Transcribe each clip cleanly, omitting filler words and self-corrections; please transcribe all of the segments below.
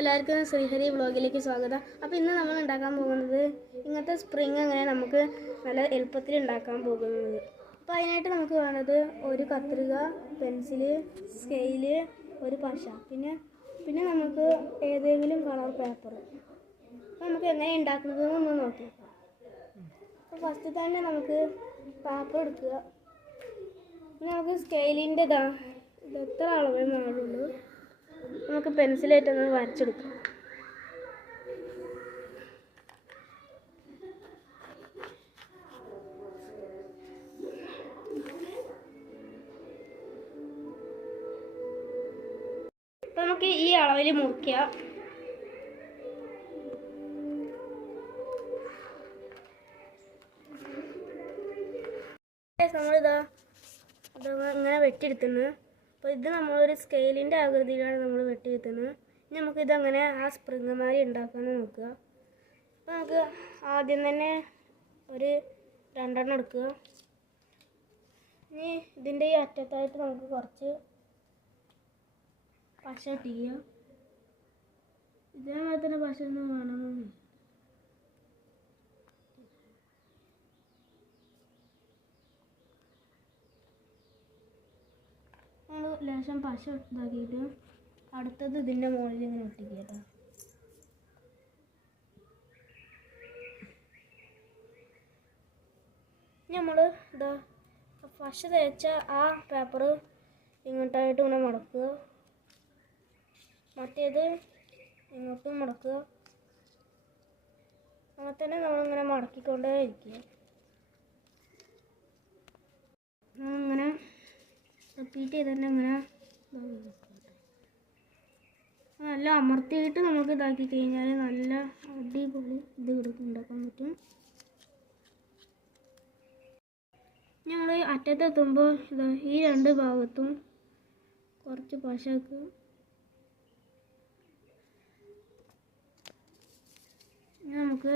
എല്ലാവർക്കും ശ്രീഹരി വ്ളോഗിലേക്ക് സ്വാഗതം. അപ്പോൾ ഇന്ന് നമ്മൾ ഉണ്ടാക്കാൻ പോകുന്നത് ഇങ്ങനത്തെ സ്പ്രിങ് അങ്ങനെ നമുക്ക് നല്ല എളുപ്പത്തിൽ ഉണ്ടാക്കാൻ പോകുന്നത്. അപ്പോൾ അതിനായിട്ട് നമുക്ക് വേണ്ടത് ഒരു കത്രിക, പെൻസില്, സ്കെയില്, ഒരു പശ, പിന്നെ നമുക്ക് ഏതെങ്കിലും കളർ പേപ്പർ. അപ്പോൾ നമുക്ക് എങ്ങനെ ഉണ്ടാക്കുന്നതെന്ന് നോക്കാം. അപ്പോൾ ഫസ്റ്റ് തന്നെ നമുക്ക് പേപ്പർ എടുക്കുക. പിന്നെ നമുക്ക് സ്കെയിലിൻ്റെ ഇത് എത്ര അളവേ മാറുള്ളൂ. നമുക്ക് പെൻസിലായിട്ടൊന്ന് വരച്ചെടുക്കാം. അപ്പം നമുക്ക് ഈ അളവിൽ മുറിക്കുക. നമ്മളിതാ ഇങ്ങനെ വെട്ടിയെടുക്കുന്നത്. അപ്പോൾ ഇത് നമ്മളൊരു സ്കെയിലിൻ്റെ ആകൃതിയിലാണ് നമ്മൾ വെട്ടിയെടുക്കുന്നത്. ഇനി നമുക്കിതങ്ങനെ ആ സ്പ്രിങ്ങുമാരി ഉണ്ടാക്കാമെന്ന് നോക്കുക. അപ്പോൾ നമുക്ക് ആദ്യം തന്നെ ഒരു 2 എണ്ണം എടുക്കുക. ഇനി ഇതിൻ്റെ ഈ അറ്റത്തായിട്ട് നമുക്ക് കുറച്ച് പശ ഇട്ടിക്കുക. ഇതേമാതിരി തന്നെ പശ ഒന്നും വേണമെന്നില്ല. ലേശം പശ ഇതാക്കിയിട്ട് അടുത്തത് ഇതിൻ്റെ മുകളിൽ ഇങ്ങനെ ഒട്ടിക്കുക. നമ്മൾ ഇതാ പശ തേച്ച ആ പേപ്പർ ഇങ്ങോട്ടായിട്ട് ഇങ്ങനെ മടക്കുക, മറ്റേത് ഇങ്ങോട്ടും മടക്കുക. അങ്ങനെ തന്നെ നമ്മളിങ്ങനെ മടക്കിക്കൊണ്ടേ ഇരിക്കുക. നമ്മളിങ്ങനെ റിപ്പീറ്റ് ചെയ്ത് തന്നെ ഇങ്ങനെ നല്ല അമർത്തിയിട്ട് നമുക്ക് ഇതാക്കി കഴിഞ്ഞാൽ നല്ല അടിപൊളി ഇത് ഉണ്ടാക്കാൻ പറ്റും. ഞങ്ങൾ അറ്റത്തെത്തുമ്പോൾ ഇതാ ഈ 2 ഭാഗത്തും കുറച്ച് പശ വെക്കുക. നമുക്ക്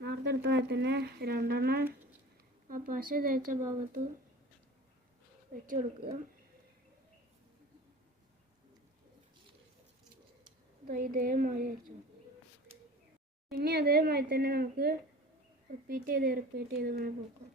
നേരത്തെ എടുത്താൽ തന്നെ 2 എണ്ണം ആ പശ തേച്ച ഭാഗത്ത് വെച്ച് കൊടുക്കുക. ഇതേമാതിരി വെച്ചു. പിന്നെ അതേമാതിരി തന്നെ നമുക്ക് റിപ്പീറ്റ് ചെയ്ത് ഇങ്ങനെ പോക്കാം.